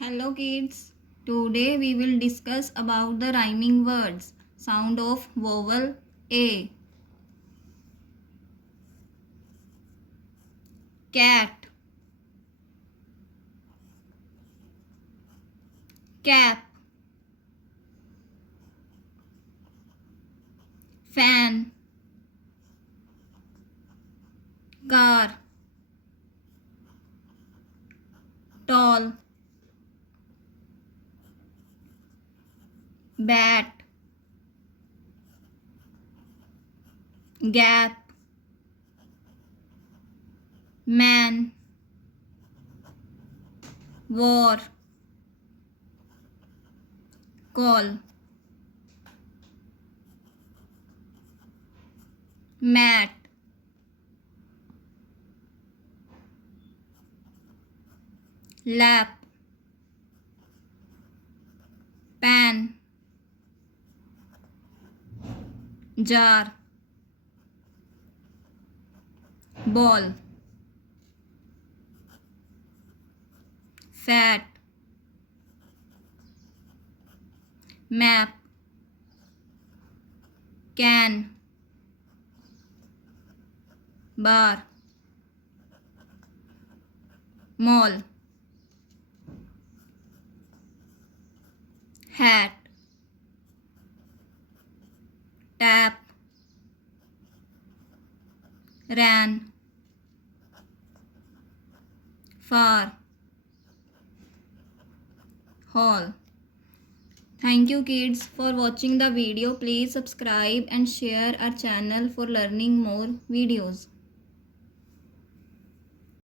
Hello kids. Today we will discuss about the rhyming words. Sound of vowel A. Cat, cap, fan, car, tall, bat, gap, man, war, call, mat, lap, pan, jar, ball, fat, map, can, bar, mall, hat, tap, ran, far, hall. Thank you kids for watching the video. Please subscribe and share our channel for learning more videos.